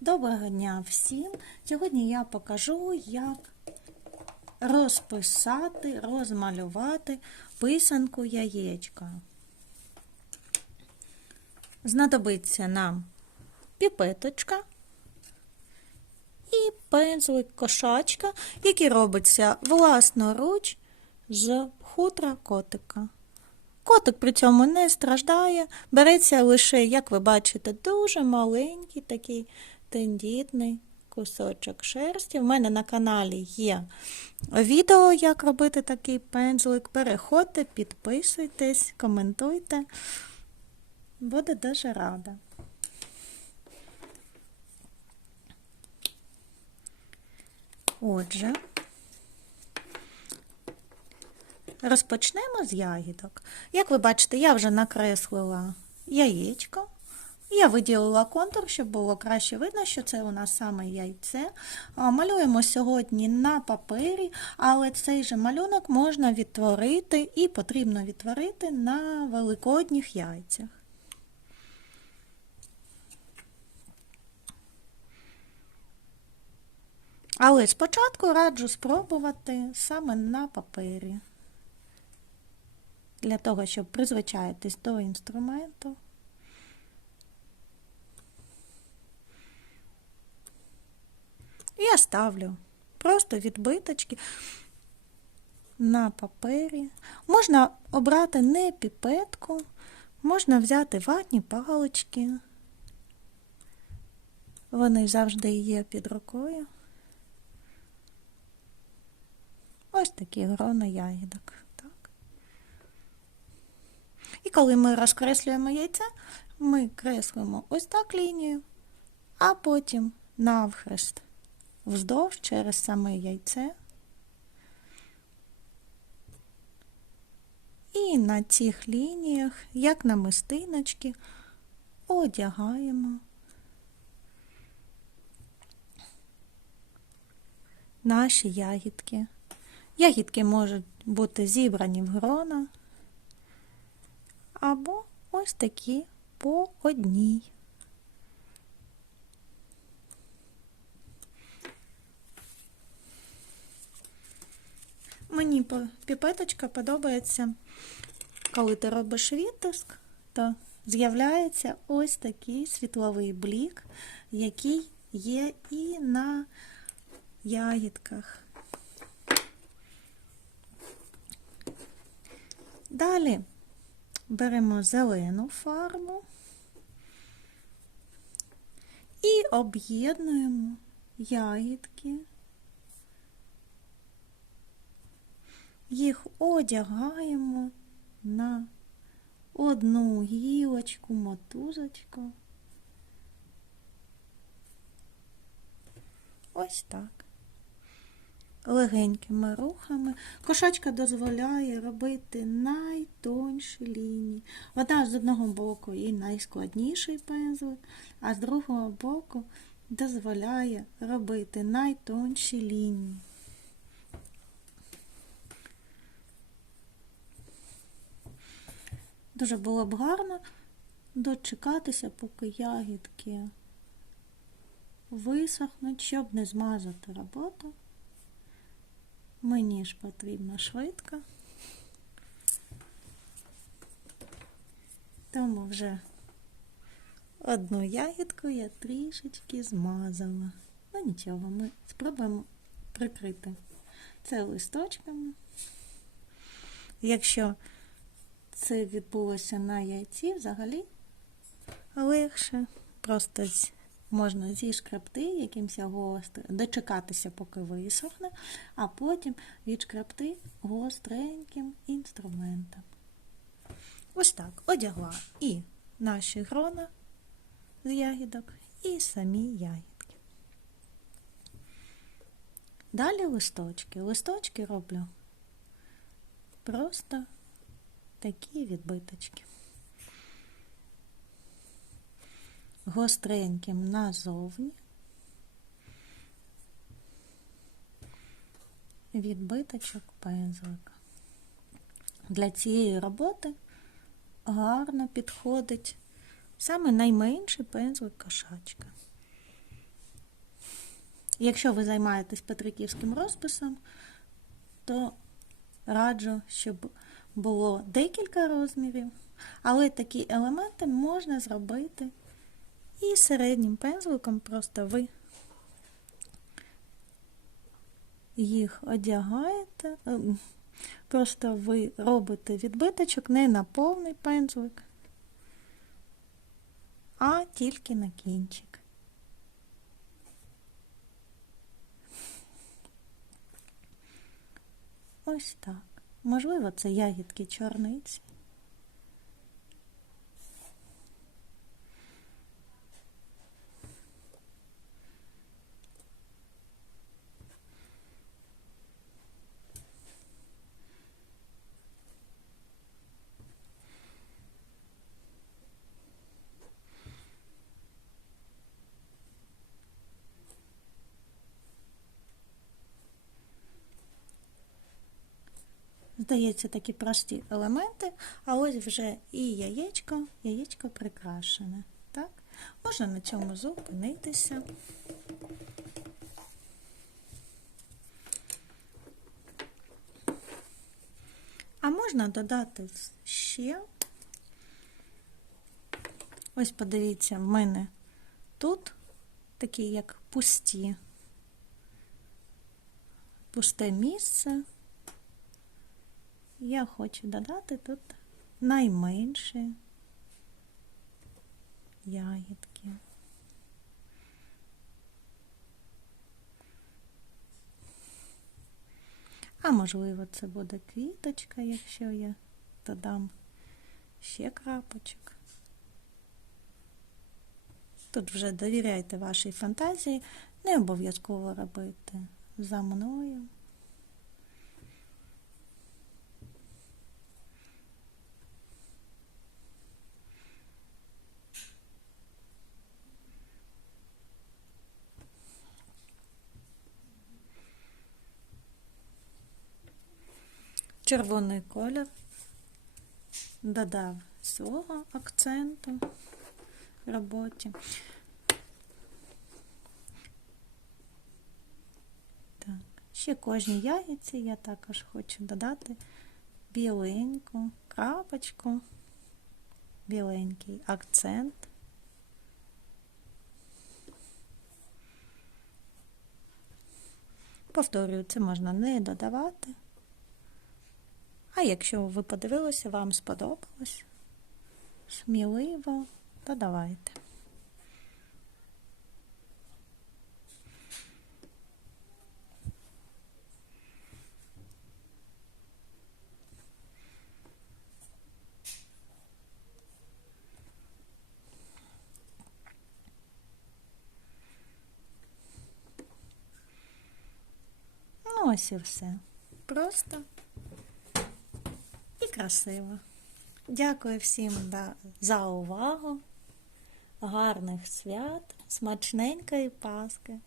Доброго дня всім! Сьогодні я покажу, як розписати, розмалювати писанку яєчка. Знадобиться нам піпеточка і пензлик кошачка, який робиться власноруч з хутра котика. Котик при цьому не страждає, береться лише, як ви бачите, дуже маленький такий тендітний кусочок шерсті. В мене на каналі є відео, як робити такий пензлик. Переходьте, підписуйтесь, коментуйте. Буду дуже рада. Отже, Розпочнемо з ягідок. Як ви бачите, я вже накреслила яєчко. Я виділила контур, щоб було краще видно, що це у нас саме яйце. Малюємо сьогодні на папері, але цей же малюнок можна відтворити і потрібно відтворити на великодніх яйцях. Але спочатку раджу спробувати саме на папері для того, щоб призвичаїтись до інструменту. Я ставлю просто відбиточки на папері. Можна обрати не піпетку, можна взяти ватні палички. Вони завжди є під рукою. Ось такі грони ягідок. І коли ми розкреслюємо яйце, ми креслимо ось так лінію, а потім навхрест вздовж через саме яйце. І на цих лініях, як на мистиночки, одягаємо наші ягідки. Ягідки можуть бути зібрані в грона або ось такі по одній. Мені піпеточка подобається, коли ти робиш відтиск, то з'являється ось такий світловий блік, який є і на ягідках. Далі беремо зелену фарбу і об'єднуємо ягідки, їх одягаємо на одну гілочку, мотузочку. Ось так легенькими рухами. Кошачка дозволяє робити найтонші лінії. Вона з одного боку і найскладніший пензлик, а з другого боку дозволяє робити найтонші лінії. Дуже було б гарно дочекатися, поки ягідки висохнуть, щоб не змазати роботу. Мені ж потрібно швидко, тому вже одну ягідку я трішечки змазала. Ну нічого, ми спробуємо прикрити це листочками. Якщо це відбулося на яйці, взагалі легше просто можна зішкребти якимось гострим, дочекатися, поки висохне, а потім відшкребти гостреньким інструментом. Ось так одягла і наші грона з ягідок, і самі ягідки. Далі листочки. Листочки роблю просто такі відбиточки. гостреньким назовні, відбиточок пензлика. Для цієї роботи гарно підходить саме найменший пензлик кошачка. Якщо ви займаєтесь петриківським розписом, то раджу, щоб було декілька розмірів, але такі елементи можна зробити і середнім пензликом, просто ви їх одягаєте, ем, просто ви робите відбиточок не на повний пензлик, а тільки на кінчик. Ось так. Можливо, це ягідки чорниці. Здається, такі прості елементи, а ось вже і яєчко, яєчко прикрашене. Так? Можна на цьому зупинитися. А можна додати ще. Ось подивіться, в мене тут такі як пусті, пусте місце. Я хочу додати тут найменші ягідки. А можливо, це буде квіточка, якщо я додам ще крапочок. Тут вже довіряйте вашій фантазії, не обов'язково робити за мною. Червоний колір додав свого акценту в роботі. Ще кожній ягідці я також хочу додати біленьку крапочку, біленький акцент. Повторюю, це можна не додавати. А якщо ви подивилися, вам сподобалось, сміливо, додавайте. Ну, ось і все. Просто красиво. Дякую всім за увагу. Гарних свят, смачненької Паски.